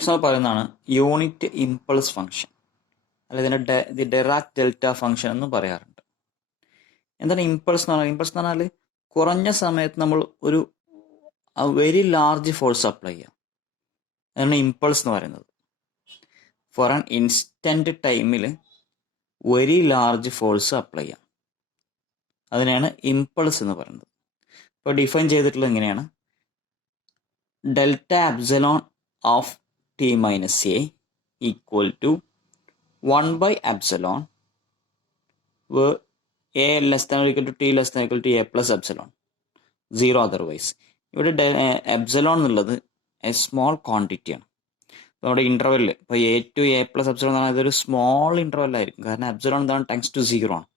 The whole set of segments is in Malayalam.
നെക്സ്റ്റ് നമ്മൾ പറയുന്നതാണ് യൂണിറ്റ് ഇമ്പൾസ് ഫംഗ്ഷൻ, അല്ലെങ്കിൽ ഇതിനെ ഡെറാക് ഡെൽറ്റ ഫംഗ്ഷൻ എന്ന് പറയാറുണ്ട്. എന്താണ് ഇമ്പൾസ് എന്ന് പറഞ്ഞാൽ? ഇമ്പൾസ് എന്ന് പറഞ്ഞാൽ കുറഞ്ഞ സമയത്ത് നമ്മൾ ഒരു വെരി ലാർജ് ഫോഴ്സ് അപ്ലൈ ചെയ്യാം. അതാണ് ഇമ്പൾസ് എന്ന് പറയുന്നത്. ഫോർ ആൻ ഇൻസ്റ്റന്റ് ടൈമിൽ വെരി ലാർജ് ഫോഴ്സ് അപ്ലൈ ചെയ്യാം, അതിനെയാണ് ഇമ്പൾസ് എന്ന് പറയുന്നത്. ഇപ്പോൾ ഡിഫൈൻ ചെയ്തിട്ടുള്ളത് എങ്ങനെയാണ്? Delta epsilon of T minus A equal to 1 by epsilon where a less than or equal to t less than or equal to a plus epsilon, zero otherwise. ഇവിടെ എപ്സിലോൺ എന്നുള്ളത് എ സ്മോൾ ക്വാണ്ടിറ്റി ആണ്. നമ്മുടെ ഇന്റർവെല്ലിൽ ഇപ്പോൾ A to A plus epsilon എന്ന് പറഞ്ഞാൽ ഇതൊരു സ്മോൾ ഇന്റർവെൽ ആയിരിക്കും. കാരണം എപ്സിലോൺ എന്താണ്? ടെൻസ് ടു സീറോ ആണ്.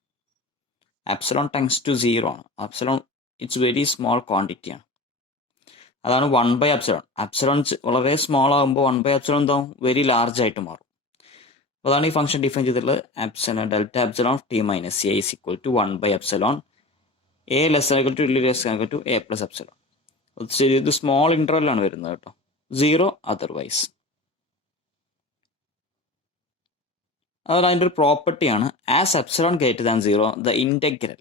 എപ്സിലോൺ ടെൻസ് ടു സീറോ ആണ്. Epsilon it's very small quantity ആണ്. അതാണ് 1 by epsilon. എപ്സിലോൺ വളരെ സ്മോൾ ആകുമ്പോൾ 1 by epsilon എന്താവും? വെരി ലാർജ് ആയിട്ട് മാറും. അതാണ് ഈ ഫംഗ്ഷൻ ഡിഫൈൻ ചെയ്തിട്ടുള്ളത്. Epsilon delta epsilon of T minus A is equal to 1 by epsilon A less than equal to less than equal to A plus epsilon. ഇത് സ്മോൾ ഇന്റർവെല്ലാണ് വരുന്നത് കേട്ടോ, സീറോ അതർവൈസ്. അതുപോലെ അതിൻ്റെ ഒരു പ്രോപ്പർട്ടിയാണ് as epsilon greater than zero the integral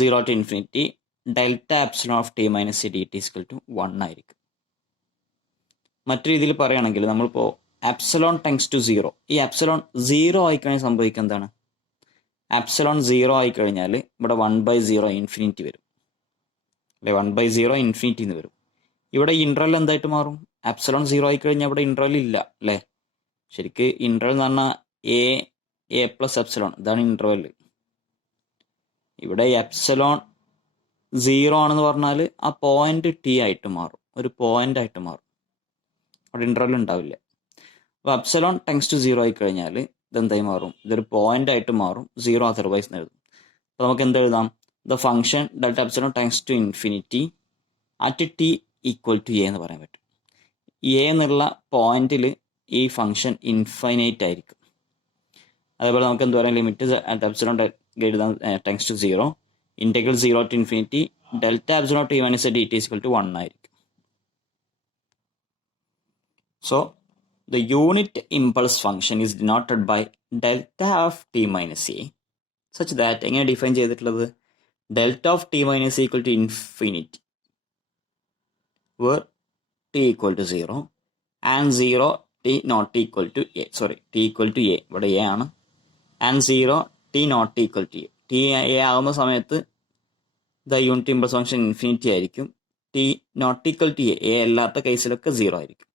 0 to infinity delta epsilon of T minus A D T equal to 1 ആയിരിക്കും. മറ്റു രീതിയിൽ പറയുകയാണെങ്കിൽ നമ്മളിപ്പോൾ എപ്സിലോൺ ടെൻസ് ടു സീറോ, ഈ എപ്സിലോൺ സീറോ ആയിക്കഴിഞ്ഞാൽ സംഭവിക്കുക എന്താണ്? എപ്സിലോൺ സീറോ ആയിക്കഴിഞ്ഞാൽ ഇവിടെ 1/0 ഇൻഫിനിറ്റി വരും അല്ലെ, 1/0 ഇൻഫിനിറ്റി എന്ന് വരും. ഇവിടെ ഇന്റർവെൽ എന്തായിട്ട് മാറും? എപ്സിലോൺ സീറോ ആയിക്കഴിഞ്ഞാൽ ഇവിടെ ഇന്റർവെൽ ഇല്ല അല്ലേ. ശരിക്ക് ഇന്റർവെൽ എന്ന് പറഞ്ഞാൽ എ പ്ലസ് എപ്സിലോൺ, ഇതാണ് ഇന്റർവെൽ. ഇവിടെ എപ്സിലോൺ സീറോ ആണെന്ന് പറഞ്ഞാൽ ആ പോയിന്റ് ടി ആയിട്ട് മാറും, ഒരു പോയിന്റ് ആയിട്ട് മാറും, അവിടെ ഇന്റർവെൽ ഉണ്ടാവില്ല. അപ്പോൾ എപ്സിലോൺ ടെൻസ് ടു സീറോ ആയി കഴിഞ്ഞാൽ ഇതെന്തായി മാറും? ഇതൊരു പോയിന്റ് ആയിട്ട് മാറും, സീറോ അതർവൈസ് എന്ന് എഴുതും. അപ്പോൾ നമുക്ക് എന്ത് എഴുതാം? The function delta epsilon tends to infinity at T equal to A എന്ന് പറയാൻ പറ്റും. എ എന്നുള്ള പോയിന്റിൽ ഈ ഫംഗ്ഷൻ ഇൻഫൈനൈറ്റ് ആയിരിക്കും. അതേപോലെ നമുക്ക് എന്ത് പറയാം? Limit epsilon greater than tends to zero integral 0 to infinity delta epsilon T minus D T equal to 1 ആയിരിക്കും. So the unit impulse function is denoted by delta of t minus a such that എങ്ങനെ ഡിഫൈൻ ചെയ്തിട്ടുള്ളത്? delta of t minus a equal to infinity where t equal to 0 and 0 t not equal to a, sorry t equal to a, ഇവിടെ a ആണ്, and 0 t not equal to a. t a ആകുന്ന സമയത്ത് the unit impulse function infinity ആയിരിക്കും. t not equal to a അല്ലാത്ത കേസിലൊക്കെ 0 ആയിരിക്കും.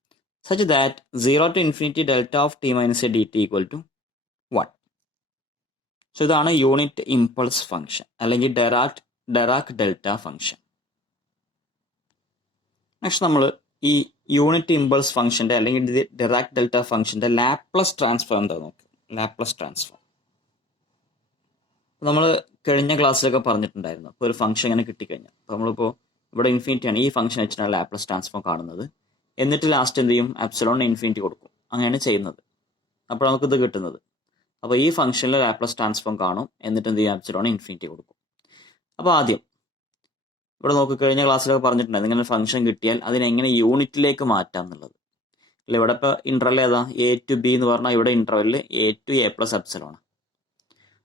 such that 0 to infinity delta of t minus a dt equal to 1. So ഇതാണ് യൂണിറ്റ് ഇമ്പൾസ് ഫംഗ്ഷൻ അല്ലെങ്കിൽ ഡെറാക് ഡെൽറ്റ ഫംഗ്ഷൻ. നെക്സ്റ്റ് നമ്മൾ ഈ യൂണിറ്റ് ഇമ്പൾസ് ഫംഗ്ഷന്റെ അല്ലെങ്കിൽ ഡെറാക് ഡെൽറ്റ ഫംഗ്ഷന്റെ ലാപ്ലസ് ട്രാൻസ്ഫോം എന്താ നോക്കുക. ലാപ്ലസ് ട്രാൻസ്ഫോം നമ്മൾ കഴിഞ്ഞ ക്ലാസ്സിലൊക്കെ പറഞ്ഞിട്ടുണ്ടായിരുന്നു. അപ്പോൾ ഒരു ഫംഗ്ഷൻ ഇങ്ങനെ കിട്ടിക്കഴിഞ്ഞാൽ, അപ്പോൾ നമ്മളിപ്പോൾ ഇവിടെ ഇൻഫിനിറ്റി ആണ്, ഈ ഫംഗ്ഷൻ വെച്ചിട്ടാണ് ലാപ്ലസ് ട്രാൻസ്ഫോം കാണുന്നത്. എന്നിട്ട് ലാസ്റ്റ് എന്ത് ചെയ്യും? എപ്സിലോൺ ഇൻഫിനിറ്റി കൊടുക്കും. അങ്ങനെയാണ് ചെയ്യുന്നത്. അപ്പോൾ നമുക്കിത് കിട്ടുന്നത്. അപ്പോൾ ഈ ഫംഗ്ഷനിൽ ലാപ്ലസ് ട്രാൻസ്ഫോം കാണും, എന്നിട്ട് എന്ത് ചെയ്യും? എപ്സിലോൺ ഇൻഫിനിറ്റി കൊടുക്കും. അപ്പോൾ ആദ്യം ഇവിടെ നോക്കി കഴിഞ്ഞ ക്ലാസ്സിലൊക്കെ പറഞ്ഞിട്ടുണ്ടായിരുന്നു, ഇങ്ങനെ ഫംഗ്ഷൻ കിട്ടിയാൽ അതിനെങ്ങനെ യൂണിറ്റിലേക്ക് മാറ്റാം എന്നുള്ളത്. അല്ല ഇവിടെ ഇപ്പോൾ ഇന്റർവെൽ ഏതാ? എ ടു ബി എന്ന് പറഞ്ഞാൽ ഇവിടെ ഇന്റർവെല്ലിൽ A to A plus epsilon.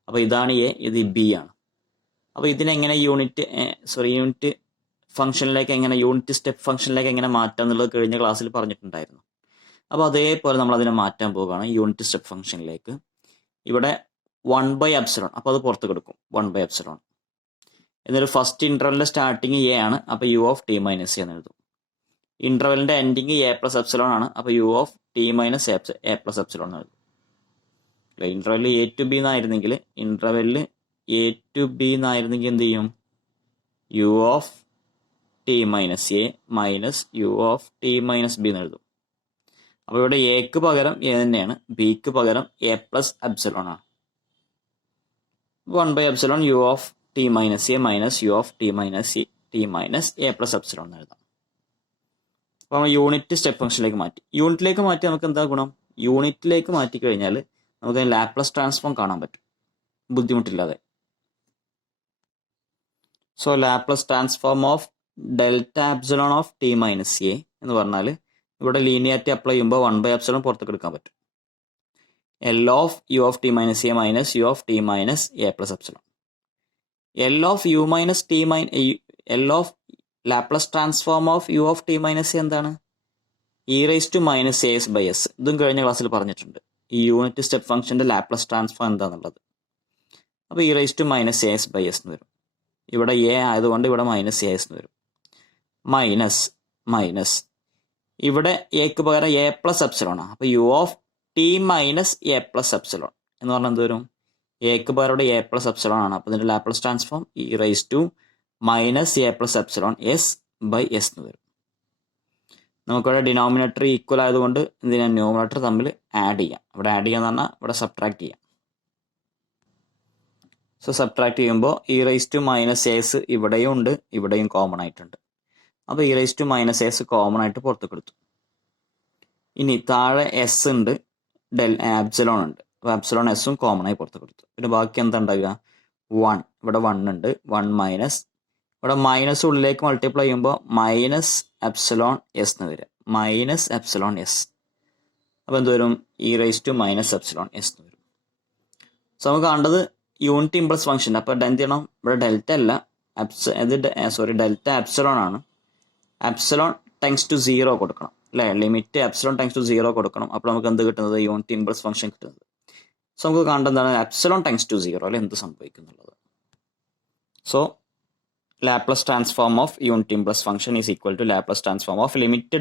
അപ്പോൾ ഇതാണ് എ, ഇത് ബി ആണ്. അപ്പോൾ ഇതിനെങ്ങനെ യൂണിറ്റ് ഫംഗ്ഷനിലേക്ക് എങ്ങനെ, യൂണിറ്റ് സ്റ്റെപ്പ് ഫംഗ്ഷനിലേക്ക് എങ്ങനെ മാറ്റാം എന്നുള്ളത് കഴിഞ്ഞ ക്ലാസ്സിൽ പറഞ്ഞിട്ടുണ്ടായിരുന്നു. അപ്പോൾ അതേപോലെ നമ്മൾ അതിനെ മാറ്റാൻ പോവുകയാണ് യൂണിറ്റ് സ്റ്റെപ്പ് ഫംഗ്ഷനിലേക്ക്. ഇവിടെ 1 by epsilon, അപ്പോൾ അത് പുറത്ത് കൊടുക്കും 1 by epsilon. എന്നിട്ട് ഫസ്റ്റ് ഇന്റർവെലിന്റെ സ്റ്റാർട്ടിങ് എ ആണ്, അപ്പോൾ യു ഓഫ് ടി മൈനസ് എന്ന് എഴുതും. ഇന്റർവെലിന്റെ എൻഡിങ് എ പ്ലസ് എപ്സിലോൺ ആണ്, അപ്പോൾ U of T minus A plus epsilon എന്ന് എഴുതും. ഇന്റർവെല്ലിൽ എ ടു ബി എന്നായിരുന്നെങ്കിൽ എന്ത് ചെയ്യും? U of T minus A minus U of T minus B എന്ന് എഴുതും. അപ്പോൾ ഇവിടെ എക്ക് പകരം എ തന്നെയാണ്, ബിക്ക് പകരം എ പ്ലസ് എപ്സിലോൺ ആണ്. 1 by epsilon U of T minus A minus U of T minus A plus epsilon എന്ന് എഴുതാം. അപ്പോൾ നമ്മൾ യൂണിറ്റ് സ്റ്റെപ്പ് ഫംഗ്ഷനിലേക്ക് മാറ്റി. യൂണിറ്റിലേക്ക് മാറ്റി നമുക്ക് എന്താ ഗുണം? യൂണിറ്റിലേക്ക് മാറ്റി കഴിഞ്ഞാൽ നമുക്ക് ലാപ്ലസ് ട്രാൻസ്ഫോം കാണാൻ പറ്റും ബുദ്ധിമുട്ടില്ലാതെ. So Laplace transform of delta epsilon of T minus A എന്ന് പറഞ്ഞാൽ ഇവിടെ ലീനിയാരിറ്റി അപ്ലൈ ചെയ്യുമ്പോൾ 1/ε പുറത്തേക്ക് എടുക്കാൻ പറ്റും. L of u of t minus a minus u of t minus a plus epsilon. L of u minus t minus L of Laplace transform of u of t minus a എന്താണ്? e raised to minus as by s. ഇതും കഴിഞ്ഞ ക്ലാസ്സിൽ പറഞ്ഞിട്ടുണ്ട്. ഈ യൂണിറ്റ് സ്റ്റെപ്പ് ഫംഗ്ഷന്റെ ലാപ്ലസ് ട്രാൻസ്ഫോം എന്താണെന്നുള്ളത്. അപ്പോൾ e raised to minus as by s എന്ന് വരും. ഇവിടെ a ആയതുകൊണ്ട് ഇവിടെ മൈനസ് as എന്ന് വരും. മൈനസ് ഇവിടെ എക്ക് പകരം a പ്ലസ് എപ്സിലോൺ ആണ്. അപ്പോൾ u of t minus A plus epsilon എന്ന് പറഞ്ഞാൽ എന്ത് വരും? എക്ക് പകരം ഇവിടെ എ പ്ലസ് എപ്സിലോൺ ആണ്. അപ്പോൾ ഇതിന്റെ Laplace transform e raised to minus A plus epsilon S by S എന്ന് വരും. നമുക്കിവിടെ ഡിനോമിനേറ്റർ ഈക്വൽ ആയതുകൊണ്ട് ഇതിനെ ന്യൂമറേറ്റർ തമ്മിൽ ആഡ് ചെയ്യാം. ഇവിടെ ആഡ് ചെയ്യാന്ന് പറഞ്ഞാൽ ഇവിടെ സബ്ട്രാക്ട് ചെയ്യാം. സോ സബ്ട്രാക്ട് ചെയ്യുമ്പോൾ e raised to minus S ഇവിടെയും ഉണ്ട്, ഇവിടെയും കോമൺ ആയിട്ടുണ്ട്. അപ്പോൾ e raised to minus S common ആയിട്ട് പുറത്തേക്ക് എടുത്തു. ഇനി താഴെ എസ് ഉണ്ട്, എപ്സിലോൺ ഉണ്ട്. അപ്പോൾ എപ്സിലോൺ എസും കോമൺ ആയി പുറത്തേക്ക് എടുത്തു. പിന്നെ ബാക്കി എന്താ ഉണ്ടാവുക? 1. ഇവിടെ 1 ഉണ്ട്, 1 മൈനസ് ഇവിടെ മൈനസ് ഉള്ളിലേക്ക് മൾട്ടിപ്ലൈ ചെയ്യുമ്പോൾ മൈനസ് എപ്സിലോൺ എസ് എന്ന് വരിക, മൈനസ് എപ്സിലോൺ എസ്. അപ്പോൾ എന്ത് വരും? e raised to minus epsilon S എന്ന് വരും. സോ നമുക്ക് കണ്ടത് യൂണിറ്റ് ഇമ്പൾസ് ഫംഗ്ഷൻ. അപ്പോൾ എന്ത് ചെയ്യണം? ഇവിടെ ഡെൽറ്റ അല്ല, ഡെൽറ്റ എപ്സിലോൺ ആണ്. എപ്സിലോൺ ടെൻസ് ടു 0 കൊടുക്കണം അല്ലേ? ലിമിറ്റ് എപ്സിലോൺ ടെൻസ് ടു 0 കൊടുക്കണം. അപ്പോൾ നമുക്ക് എന്ത് കിട്ടുന്നത്? യൂണിറ്റ് ഇമ്പൾസ് ഫംഗ്ഷൻ കിട്ടുന്നത്. സോ നമുക്ക് കണ്ടത് എന്താണ്? എപ്സിലോൺ ടെൻസ് ടു 0 അല്ലെ എന്ത് സംഭവിക്കുന്നുള്ളത്. So Laplace transform of unit impulse function is equal to Laplace transform of limit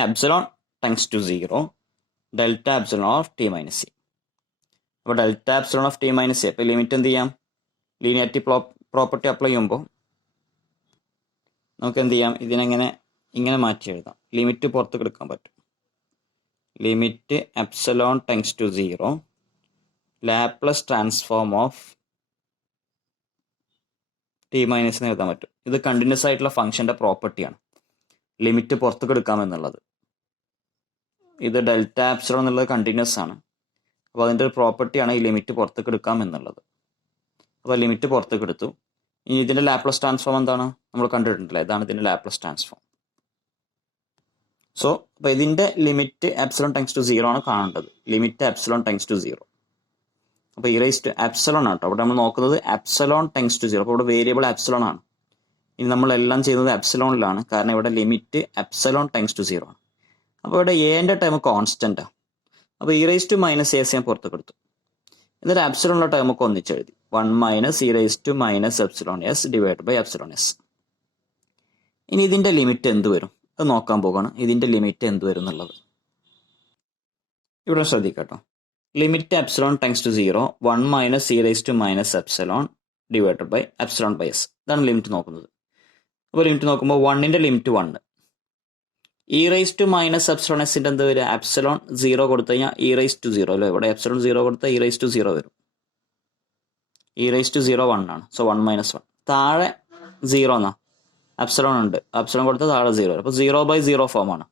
epsilon tends to 0 delta epsilon of t minus c. അപ്പോൾ delta epsilon of T minus C. അപ്പോൾ ലിമിറ്റ് എന്ത് ചെയ്യാം? ലീനിയാരിറ്റി പ്രോപ്പർട്ടി അപ്ലൈ ചെയ്യുമ്പോൾ നമുക്ക് എന്ത് ചെയ്യാം? ഇങ്ങനെ മാറ്റി എഴുതാം. ലിമിറ്റ് പുറത്തേക്ക് എടുക്കാൻ പറ്റും. Limit epsilon tends to 0 Laplace transform of T minus എന്ന് എഴുതാൻ പറ്റും. ഇത് കണ്ടിന്യൂസ് ആയിട്ടുള്ള ഫംഗ്ഷന്റെ പ്രോപ്പർട്ടിയാണ്, ലിമിറ്റ് പുറത്തേക്ക് എടുക്കാമെന്നുള്ളത്. ഇത് ഡെൽറ്റ എപ്സിലോൺ എന്നുള്ളത് കണ്ടിന്യൂസ് ആണ്. അപ്പോൾ അതിൻ്റെ ഒരു പ്രോപ്പർട്ടിയാണ് ഈ ലിമിറ്റ് പുറത്തേക്ക് എടുക്കാം എന്നുള്ളത്. അപ്പോൾ ലിമിറ്റ് പുറത്തേക്ക് എടുത്തു. ഇനി ഇതിന്റെ ലാപ്ലസ് ട്രാൻസ്ഫോം എന്താണ്? നമ്മൾ കണ്ടിട്ടുണ്ടല്ലോ, ഇതാണ് ഇതിന്റെ ലാപ്ലസ് ട്രാൻസ്ഫോം. സോ അപ്പോൾ ഇതിന്റെ ലിമിറ്റ് എപ്സിലോൺ ടെൻസ് ടു 0 ആണ് കാണേണ്ടത്. Limit epsilon tends to 0. അപ്പോൾ e raised to എപ്സിലോൺ ആണ് കേട്ടോ. അവിടെ നമ്മൾ നോക്കുന്നത് എപ്സിലോൺ ടെൻസ് ടു 0. അപ്പോൾ ഇവിടെ വേരിയബിൾ എപ്സിലോൺ ആണ്. ഇനി നമ്മളെല്ലാം ചെയ്യുന്നത് എപ്സിലോണിലാണ്, കാരണം ഇവിടെ ലിമിറ്റ് എപ്സിലോൺ ടെൻസ് ടു 0 ആണ്. അപ്പോൾ ഇവിടെ എന്റെ ടൈം കോൺസ്റ്റന്റ് ആണ്. അപ്പോൾ e raised to minus S ഞാൻ പുറത്തേക്ക് എടുത്തു. എന്നിട്ട് എപ്സിലോണിന്റെ ടൈം ഒക്കെ ഒന്നിച്ചെഴുതി. 1 minus e raised to minus epsilon S divide by epsilon S. ഇനി ഇതിന്റെ ലിമിറ്റ് എന്ത് വരും അത് നോക്കാൻ പോവുകയാണ്. ഇതിന്റെ ലിമിറ്റ് എന്ത് വരും എന്നുള്ളത് ഇവിടെ ശ്രദ്ധിക്കട്ടോ. Limit epsilon tends to 0 1 minus e raised to minus epsilon divided by epsilon by S. ഇതാണ് ലിമിറ്റ് നോക്കുന്നത്. അപ്പോൾ ലിമിറ്റ് നോക്കുമ്പോൾ 1ന്റെ limit 1, e raised to minus epsilon എസിന്റെ എന്ത് വരിക? എപ്സിലോൺ 0 കൊടുത്തു കഴിഞ്ഞാൽ e raised to 0 അല്ലേ? ഇവിടെ എപ്സിലോൺ 0 കൊടുത്താൽ e raised to 0 വരും. e raised to 0 1 ആണ്. So 1 minus 1. താഴെ 0 എന്നാ എപ്സിലോൺ ഉണ്ട്, എപ്സിലോൺ കൊടുത്താൽ താഴെ 0 വരും. അപ്പോൾ 0/0 ഫോം ആണ്.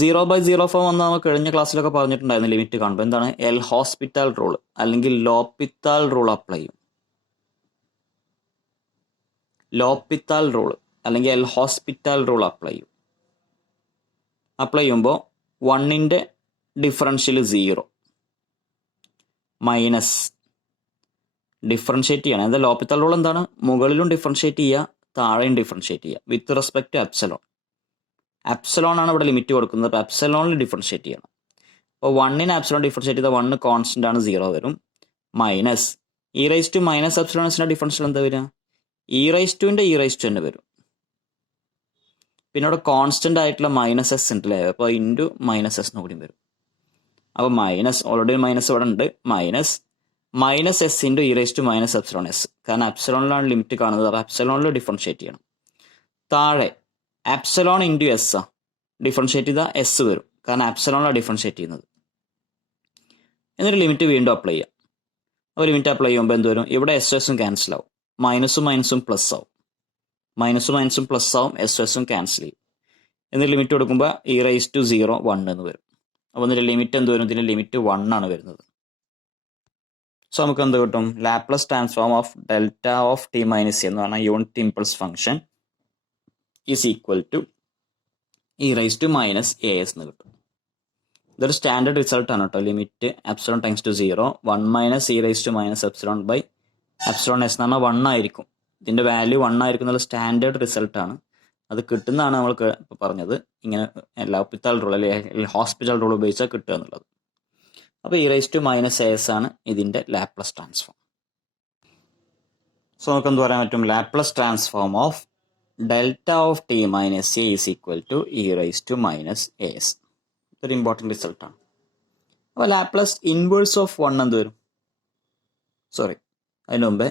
0/0 ഫോം വന്ന് നമുക്ക് കഴിഞ്ഞ ക്ലാസ്സിലൊക്കെ പറഞ്ഞിട്ടുണ്ടായിരുന്നു. ലിമിറ്റ് കാണുമ്പോൾ എന്താണ്? എൽ ഹോസ്പിറ്റൽ റൂൾ അല്ലെങ്കിൽ ലോപ്പിത്താൽ റൂൾ അപ്ലൈ ചെയ്യും. ലോപ്പിത്താൽ റൂൾ അല്ലെങ്കിൽ എൽ ഹോസ്പിറ്റൽ റൂൾ അപ്ലൈ ചെയ്യും. അപ്ലൈ ചെയ്യുമ്പോൾ 1ന്റെ ഡിഫറൻഷ്യൽ 0 മൈനസ് ഡിഫറൻഷിയേറ്റ് ചെയ്യണം. എന്താ ലോപ്പിത്താൽ റൂൾ എന്താണ്? മുകളിലും ഡിഫറൻഷിയേറ്റ് ചെയ്യുക, താഴെയും ഡിഫറൻഷിയേറ്റ് ചെയ്യുക with respect to epsilon. Epsilon ആണ് ഇവിടെ ലിമിറ്റ് കൊടുക്കുന്നത്. അപ്പോൾ എപ്സിലോണിൽ ഡിഫറൻഷിയേറ്റ് ചെയ്യണം. അപ്പോൾ 1ന് എപ്സിലോൺ ഡിഫറൻഷിയേറ്റ് ചെയ്താൽ 1 കോൺസ്റ്റന്റ് ആണ്, 0 വരും. Minus e raised to minus epsilon എസിന്റെ ഡിഫറൻഷ്യൽ എന്താ വരിക? e raised toന്റെ e raised to തന്നെ വരും. പിന്നെ ഇവിടെ കോൺസ്റ്റന്റ് ആയിട്ടുള്ള മൈനസ് എസ് ഉണ്ടല്ലേ, അപ്പോൾ ഇൻറ്റു മൈനസ് എസ് കൂടി വരും. അപ്പോൾ മൈനസ് ഓൾറെഡി മൈനസ് ഇവിടെ ഉണ്ട്, minus S into e raised to minus epsilon S. കാരണം എപ്സിലോണിലാണ് ലിമിറ്റ് കാണുന്നത്. അപ്പോൾ എപ്സിലോണിൽ ഡിഫറൻഷിയേറ്റ് ചെയ്യണം. താഴെ എപ്സിലോൺ ഇൻറ്റു എസ് ആ, ഡിഫറൻഷിയേറ്റ് ചെയ്താൽ എസ് വരും, കാരണം എപ്സിലോണിലാണ് ഡിഫറൻഷിയേറ്റ് ചെയ്യുന്നത്. എന്നിട്ട് ലിമിറ്റ് വീണ്ടും അപ്ലൈ ചെയ്യാം. അപ്പോൾ ലിമിറ്റ് അപ്ലൈ ചെയ്യുമ്പോൾ എന്ത് വരും? ഇവിടെ എസ് എസും ക്യാൻസൽ ആവും, മൈനസും മൈനസും പ്ലസ് ആവും, മൈനസും മൈനസും പ്ലസ് ആവും, എസ് എസും ക്യാൻസൽ ചെയ്യും. എന്നിട്ട് ലിമിറ്റ് കൊടുക്കുമ്പോൾ e raised to 0 1 എന്ന് വരും. അപ്പോൾ ഇതിൻ്റെ ലിമിറ്റ് എന്ത് വരും? ഇതിൻ്റെ ലിമിറ്റ് 1 ആണ് വരുന്നത്. സോ നമുക്ക് എന്ത് കിട്ടും? Laplace transform of delta of T minus എന്ന് പറഞ്ഞാൽ unit impulse function is equal to E raise to minus A S എന്ന് കിട്ടും. ഇതൊരു സ്റ്റാൻഡേർഡ് റിസൾട്ട് ആണ് കേട്ടോ. Limit epsilon tends to 0 1 minus E raise to minus epsilon by epsilon S എന്ന് പറഞ്ഞാൽ 1 ആയിരിക്കും. ഇതിൻ്റെ വാല്യൂ 1 ആയിരിക്കും എന്നുള്ള സ്റ്റാൻഡേർഡ് റിസൾട്ടാണ്. അത് കിട്ടുന്നതാണ് നമ്മൾക്ക് ഇപ്പോൾ പറഞ്ഞത്. ഇങ്ങനെ ഹോസ്പിറ്റൽ റൂൾ അല്ലെങ്കിൽ ഹോസ്പിറ്റൽ റൂൾ ഉപയോഗിച്ചാൽ കിട്ടുക എന്നുള്ളത്. അപ്പോൾ E raise to minus A S ആണ് ഇതിൻ്റെ ലാപ്ലസ് ട്രാൻസ്ഫോം. സോ നമുക്ക് എന്ത് പറയാൻ പറ്റും? Laplace transform of delta of T minus A is equal to E raise to minus A S. ഇതൊരു ഇമ്പോർട്ടൻറ്റ് റിസൾട്ടാണ്. അപ്പോൾ ലാപ്ലസ് ഇൻവേഴ്സ് ഓഫ് 1 എന്ത് വരും? സോറി, അതിന് മുമ്പേ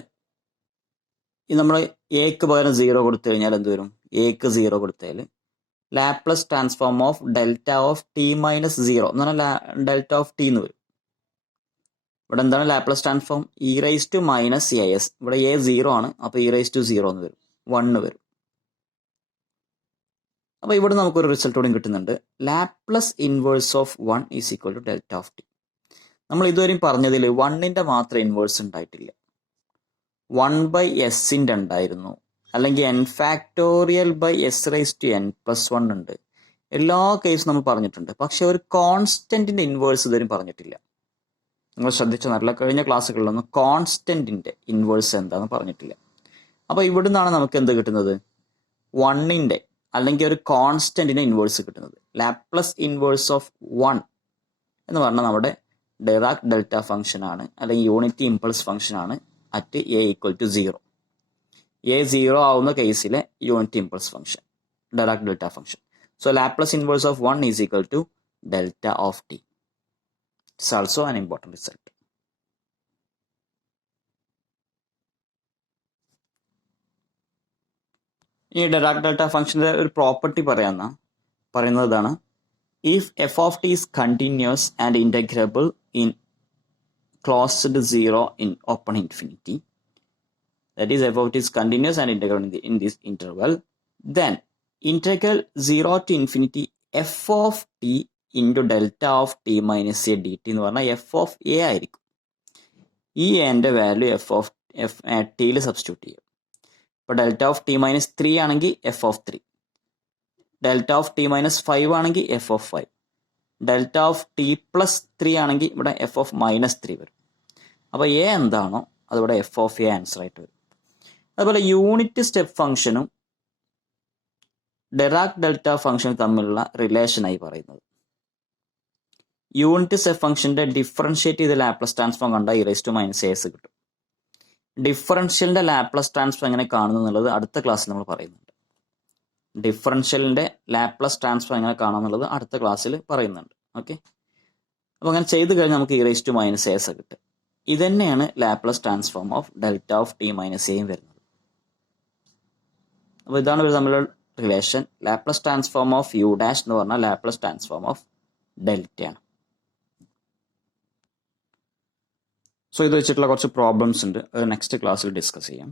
നമ്മൾ എക്ക് പകരം 0 കൊടുത്തു കഴിഞ്ഞാൽ എന്ത് വരും? എക്ക് 0 കൊടുത്താൽ Laplace transform of delta of T minus 0 എന്ന് പറഞ്ഞാൽ ഡെൽറ്റ ഓഫ് ടി എന്ന് വരും. ഇവിടെ എന്താണ് Laplace transform? E raise to minus A S. ഇവിടെ എ 0 ആണ്, അപ്പോൾ ഇ റൈസ് ടു 0 എന്ന് വരും, 1 വരും. അപ്പോൾ ഇവിടെ നമുക്കൊരു റിസൾട്ട് കൂടി കിട്ടുന്നുണ്ട്. Laplace inverse of 1 is equal to delta of T. നമ്മൾ ഇതുവരെയും പറഞ്ഞതിൽ 1ന്റെ മാത്രം ഇൻവേഴ്സ് ഉണ്ടായിട്ടില്ല. 1/s ഉണ്ടായിരുന്നു, അല്ലെങ്കിൽ n factorial by S raise to n plus 1 ഉണ്ട്. എല്ലാ കേസും നമ്മൾ പറഞ്ഞിട്ടുണ്ട്. പക്ഷെ ഒരു കോൺസ്റ്റന്റിന്റെ ഇൻവേഴ്സ് ഇതുവരെയും പറഞ്ഞിട്ടില്ല. നിങ്ങൾ ശ്രദ്ധിച്ച നല്ല കഴിഞ്ഞ ക്ലാസ്സുകളിലൊന്നും കോൺസ്റ്റന്റിന്റെ ഇൻവേഴ്സ് എന്താണെന്ന് പറഞ്ഞിട്ടില്ല. അപ്പോൾ ഇവിടുന്നാണ് നമുക്ക് എന്ത് കിട്ടുന്നത്? 1ന്റെ അല്ലെങ്കിൽ ഒരു കോൺസ്റ്റന്റിന്റെ ഇൻവേഴ്സ് കിട്ടുന്നത്. ലാപ്ലസ് ഇൻവേഴ്സ് ഓഫ് 1 എന്ന് പറഞ്ഞാൽ നമ്മുടെ ഡിറാക് ഡെൽറ്റ ഫംഗ്ഷൻ ആണ്, അല്ലെങ്കിൽ യൂണിറ്റി ഇമ്പൾസ് ഫംഗ്ഷൻ ആണ് at a equal to 0. A 0 ആവുന്ന കേസിലെ unity impulse function Dirac delta function. So Laplace inverse of 1 is equal to delta of t. It's also an important result. ഈ ഡിറാക് ഡെൽറ്റ ഫംഗ്ഷൻ്റെ ഒരു പ്രോപ്പർട്ടി പറയുന്നതാണ് if f of t is continuous and integrable in closed 0 in open infinity, that is f of t is continuous and integrable in this interval, then integral 0 to infinity f of t into delta of t minus a dt എന്ന് പറഞ്ഞാൽ f of a ആയിരിക്കും. ഈ എൻ്റെ വാല്യൂ എഫ് ടിയിൽ സബ്സ്റ്റിറ്റ്യൂട്ട് ചെയ്യും. ഇപ്പോൾ ഡെൽറ്റ ഓഫ് ടി മൈനസ് 3 ആണെങ്കിൽ F of 3, delta of T minus 5 ആണെങ്കിൽ F of 5, delta of T plus 3 ആണെങ്കിൽ ഇവിടെ എഫ് ഓഫ് മൈനസ് 3 വരും. അപ്പോൾ എ എന്താണോ അതിവിടെ എഫ് ഓഫ് എ ആൻസർ ആയിട്ട് വരും. അതുപോലെ യൂണിറ്റ് സ്റ്റെപ്പ് ഫംഗ്ഷനും ഡിറാക് ഡെൽറ്റ ഫംഗ്ഷനും തമ്മിലുള്ള റിലേഷനായി പറയുന്നത്, യൂണിറ്റ് സ്റ്റെപ്പ് ഫംഗ്ഷന്റെ ഡിഫറൻഷിയേറ്റ് ചെയ്ത ലാപ്ലസ് ട്രാൻസ്ഫോം കണ്ടാൽ e raise to minus A s കിട്ടും. ഡിഫറൻഷ്യലിന്റെ ലാപ്ലസ് ട്രാൻസ്ഫോം എങ്ങനെ കാണുന്നു എന്നുള്ളത് അടുത്ത ക്ലാസ്സിൽ നമ്മൾ പറയുന്നുണ്ട്. ഡിഫറൻഷ്യലിന്റെ ലാപ്ലസ് ട്രാൻസ്ഫോം എങ്ങനെ കാണാമെന്നുള്ളത് അടുത്ത ക്ലാസ്സിൽ പറയുന്നുണ്ട്. ഓക്കെ, അപ്പോൾ അങ്ങനെ ചെയ്ത് കഴിഞ്ഞാൽ നമുക്ക് e raise to minus A s കിട്ടും. ഇത് തന്നെയാണ് Laplace transform of delta of T minus എയും വരുന്നത്. അപ്പോൾ ഇതാണ് ഇവർ തമ്മിലുള്ള relation. Laplace transform of u dash എന്ന് പറഞ്ഞാൽ ലാപ്ലസ് ട്രാൻസ്ഫോം ഓഫ് ഡെൽറ്റയാണ്. സോ ഇത് വെച്ചിട്ടുള്ള കുറച്ച് പ്രോബ്ലംസ് ഉണ്ട്, അത് നെക്സ്റ്റ് ക്ലാസ്സിൽ ഡിസ്കസ് ചെയ്യാം.